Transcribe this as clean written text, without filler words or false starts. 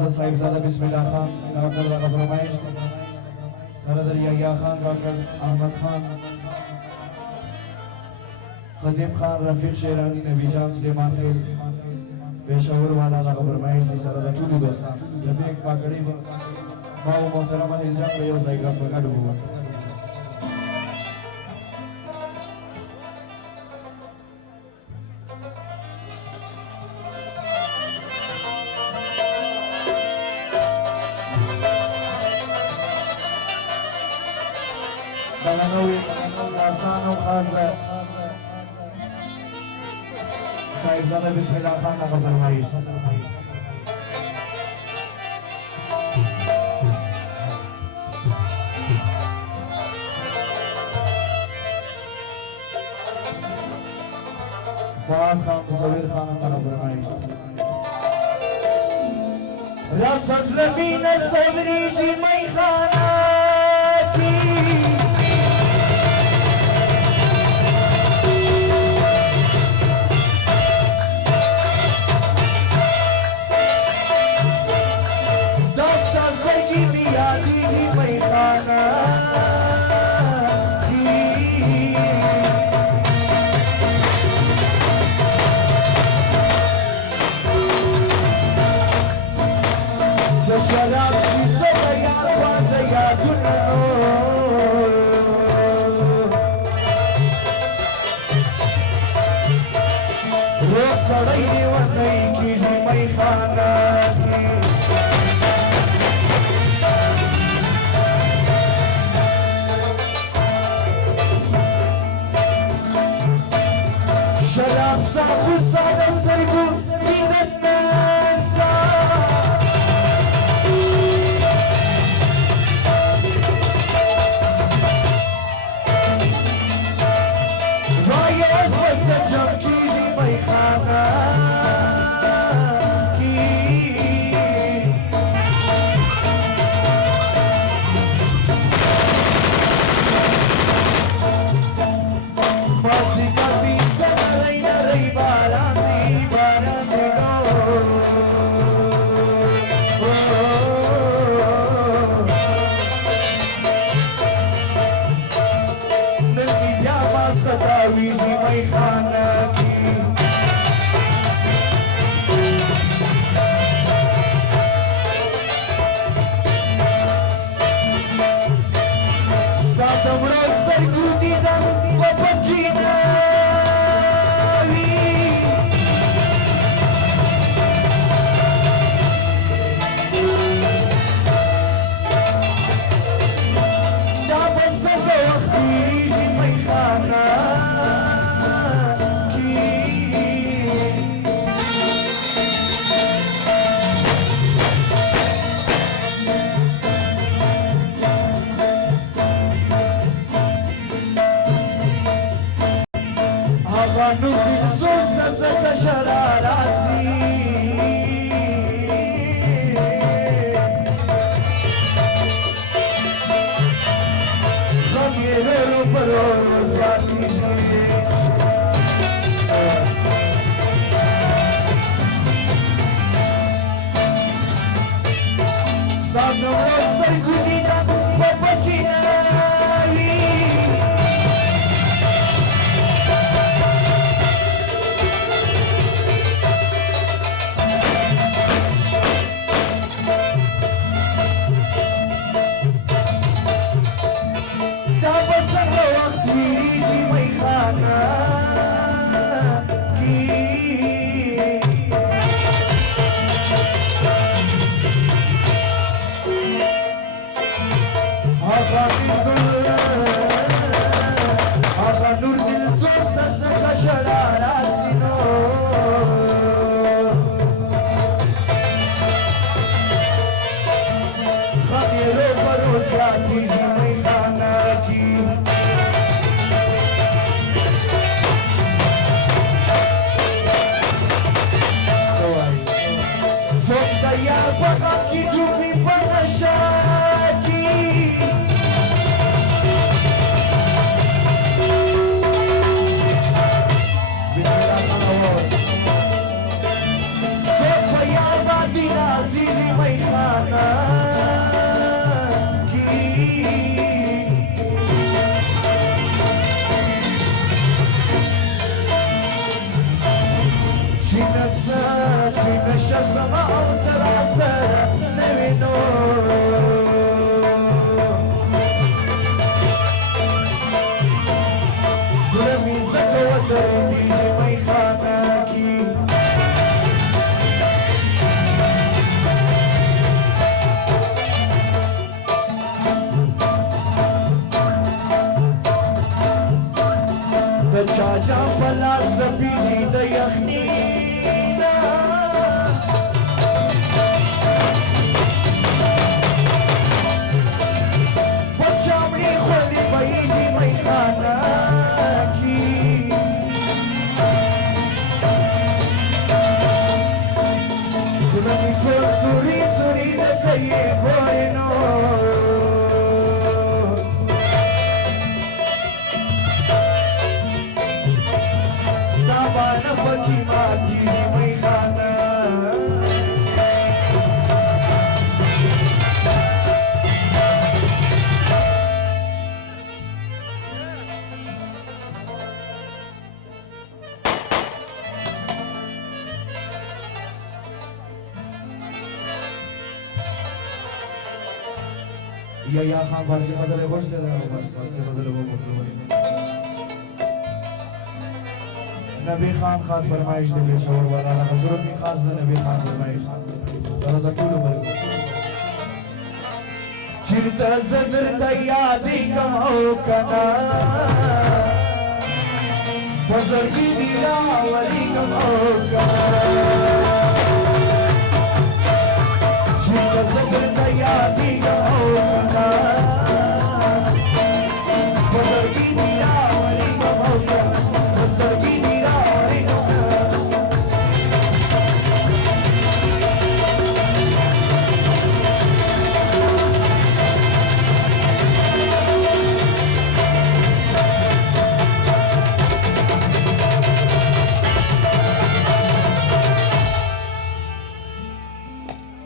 مرزا صاحبزاده بسم الله خان کاکر دغه فرمایش سردار یحیی خان کاکر احمد خان قدیم خان رفیق شیرانی نبی جان سلیمان خیز پېښور والا دغه فرمایش دي سره د ټولو دوستان شفیق کاکړي ما او محترم الزام یو ځای په ګډه وو دغه آسان او خاص صاحبزاده بسم الله خان دغه فرمایش فواد خان مصور خان دغه فرمایش راس زمین صبریږي میخانه شراب شي زړه یار خواږه یادونه روغ سړی لیونی کېږي میخانه کې شراب ساخو ستا د سترګو لیدل نسته Zizi, شاه جان په لاس رپېږي د یخني نه پټ شامړي خولې بهیږي میخانه کې زړه مې ټول سوري سوري درته یې ګورې نو Sabana Fatima kiri meyhana Ya Khan Farsi mazale hoş geldin. Farsi mazale hoş geldin. نبی خان خاص فرمایش دی پېښور والا له حضرت خاص د نبی خان فرمایش سره د ټولو ملګرو چیرته زه درته یادېږم او که نه په زړګي دې راولېږم او که نه چیرته زه درته یادېږم او که نه